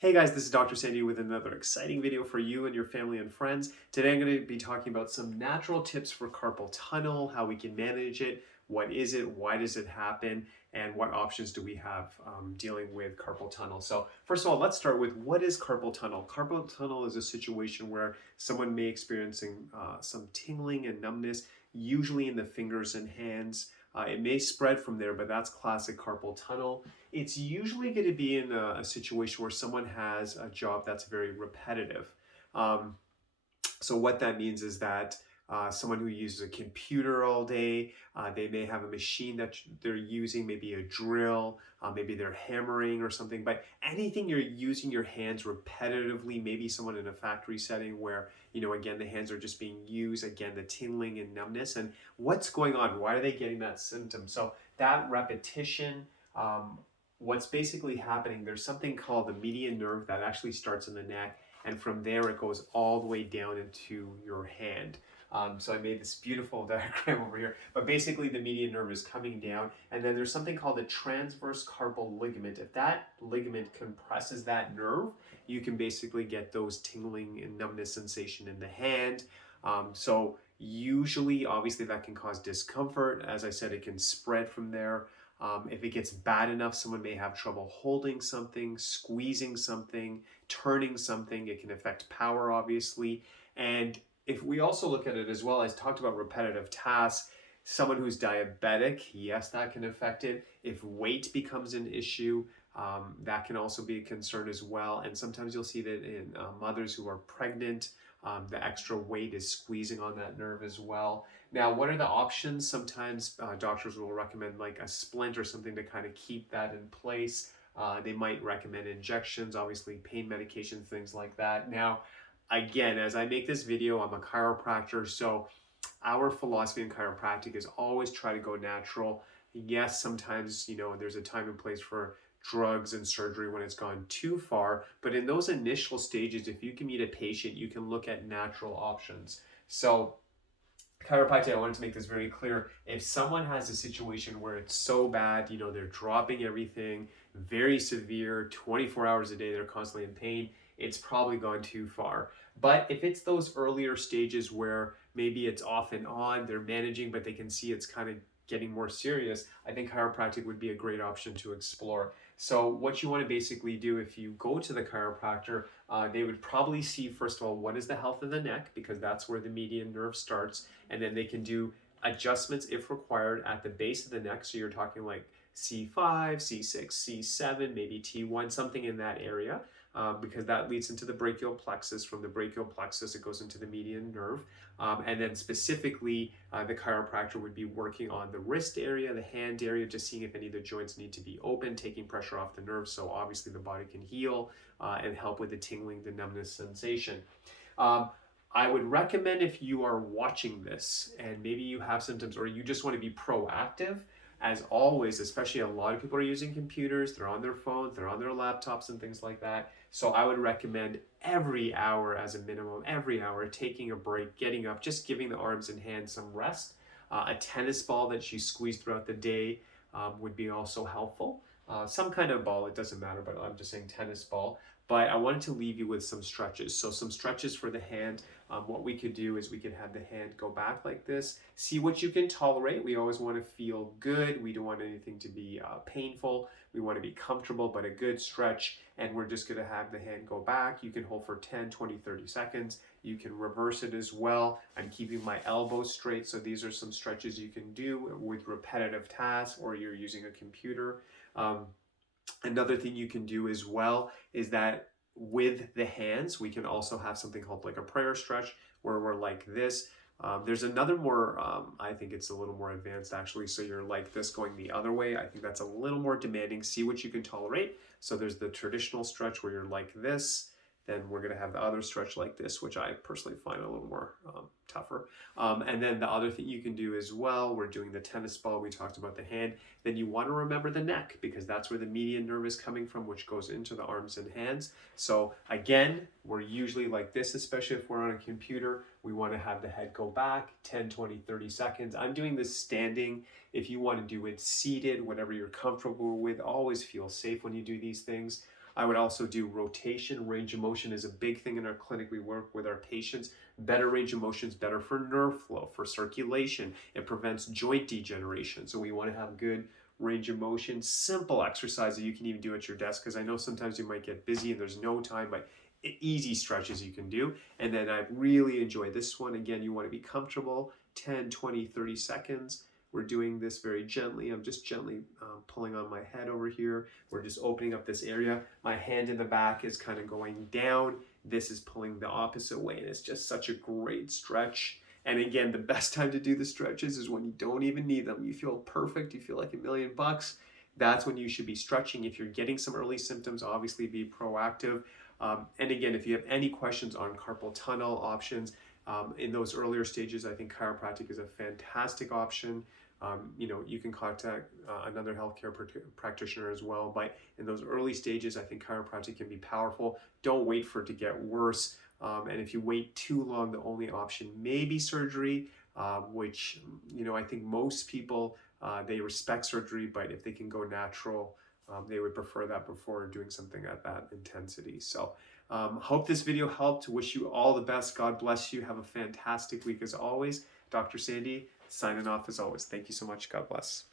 Hey guys, this is Dr. Sandy with another exciting video for you and your family and friends. Today I'm going to be talking about some natural tips for carpal tunnel, how we can manage it, what is it, why does it happen, and what options do we have dealing with carpal tunnel. So first of all, let's start with what is carpal tunnel. Carpal tunnel is a situation where someone may experiencing some tingling and numbness, usually in the fingers and hands. It may spread from there, but that's classic carpal tunnel. It's usually going to be in a situation where someone has a job that's very repetitive. Um, so what that means is that someone who uses a computer all day, they may have a machine that they're using, maybe a drill, maybe they're hammering or something, but anything you're using your hands repetitively, maybe someone in a factory setting where, again, the hands are just being used, again, the tingling and numbness, and what's going on? Why are they getting that symptom? So that repetition, what's basically happening, there's something called the median nerve that actually starts in the neck, and from there it goes all the way down into your hand. So I made this beautiful diagram over here, but basically the median nerve is coming down, and then there's something called the transverse carpal ligament. If that ligament compresses that nerve, you can basically get those tingling and numbness sensation in the hand. So usually, obviously, that can cause discomfort. As I said, it can spread from there. If it gets bad enough, someone may have trouble holding something, squeezing something, turning something. It can affect power, obviously. And if we also look at it as well, as talked about repetitive tasks, someone who's diabetic, yes, that can affect it. If weight becomes an issue, that can also be a concern as well. And sometimes you'll see that in mothers who are pregnant, the extra weight is squeezing on that nerve as well. Now, what are the options? Sometimes doctors will recommend like a splint or something to kind of keep that in place. They might recommend injections, obviously pain medications, things like that. Now, again, as I make this video, I'm a chiropractor, so our philosophy in chiropractic is always try to go natural. Yes, sometimes, there's a time and place for drugs and surgery when it's gone too far, but in those initial stages, if you can meet a patient, you can look at natural options. So chiropractic, I wanted to make this very clear. If someone has a situation where it's so bad, they're dropping everything, very severe, 24 hours a day, they're constantly in pain, it's probably gone too far. But if it's those earlier stages where maybe it's off and on, they're managing, but they can see it's kind of getting more serious, I think chiropractic would be a great option to explore. So what you want to basically do if you go to the chiropractor, they would probably see, first of all, what is the health of the neck, because that's where the median nerve starts, and then they can do adjustments if required at the base of the neck. So you're talking like C5, C6, C7, maybe T1, something in that area. Because that leads into the brachial plexus. From the brachial plexus, it goes into the median nerve. And then specifically, the chiropractor would be working on the wrist area, the hand area, just seeing if any of the joints need to be open, taking pressure off the nerve so obviously the body can heal and help with the tingling, the numbness sensation. I would recommend, if you are watching this and maybe you have symptoms or you just want to be proactive, as always, especially a lot of people are using computers, they're on their phones, they're on their laptops and things like that. So I would recommend every hour as a minimum, every hour, taking a break, getting up, just giving the arms and hands some rest. A tennis ball that you squeeze throughout the day would be also helpful. Some kind of ball, it doesn't matter, but I'm just saying tennis ball. But I wanted to leave you with some stretches. So some stretches for the hand. What we could do is we could have the hand go back like this. See what you can tolerate. We always want to feel good. We don't want anything to be painful. We want to be comfortable, but a good stretch. And we're just going to have the hand go back. You can hold for 10, 20, 30 seconds. You can reverse it as well. I'm keeping my elbows straight. So these are some stretches you can do with repetitive tasks or you're using a computer. Another thing you can do as well is that with the hands, we can also have something called like a prayer stretch where we're like this. There's another more, I think it's a little more advanced actually. So you're like this going the other way. I think that's a little more demanding. See what you can tolerate. So there's the traditional stretch where you're like this. Then we're going to have the other stretch like this, which I personally find a little more tougher. And then the other thing you can do as well, we're doing the tennis ball, we talked about the hand. Then you want to remember the neck, because that's where the median nerve is coming from, which goes into the arms and hands. So again, we're usually like this, especially if we're on a computer. We want to have the head go back 10, 20, 30 seconds. I'm doing this standing. If you want to do it seated, whatever you're comfortable with, always feel safe when you do these things. I would also do rotation. Range of motion is a big thing in our clinic. We work with our patients. Better range of motion is better for nerve flow, for circulation. It prevents joint degeneration. So we want to have good range of motion. Simple exercise that you can even do at your desk, because I know sometimes you might get busy and there's no time, but easy stretches you can do. And then I really enjoy this one. Again, you want to be comfortable, 10, 20, 30 seconds. We're doing this very gently. I'm just gently pulling on my head over here. We're just opening up this area. My hand in the back is kind of going down. This is pulling the opposite way, and it's just such a great stretch. And again, the best time to do the stretches is when you don't even need them. You feel perfect. You feel like $1,000,000. That's when you should be stretching. If you're getting some early symptoms, obviously be proactive. And again, if you have any questions on carpal tunnel options, in those earlier stages, I think chiropractic is a fantastic option. You can contact another healthcare practitioner as well. But in those early stages, I think chiropractic can be powerful. Don't wait for it to get worse. And if you wait too long, the only option may be surgery, which, I think most people, they respect surgery, but if they can go natural, they would prefer that before doing something at that intensity. So hope this video helped. Wish you all the best. God bless you. Have a fantastic week as always. Dr. Sandy signing off as always. Thank you so much. God bless.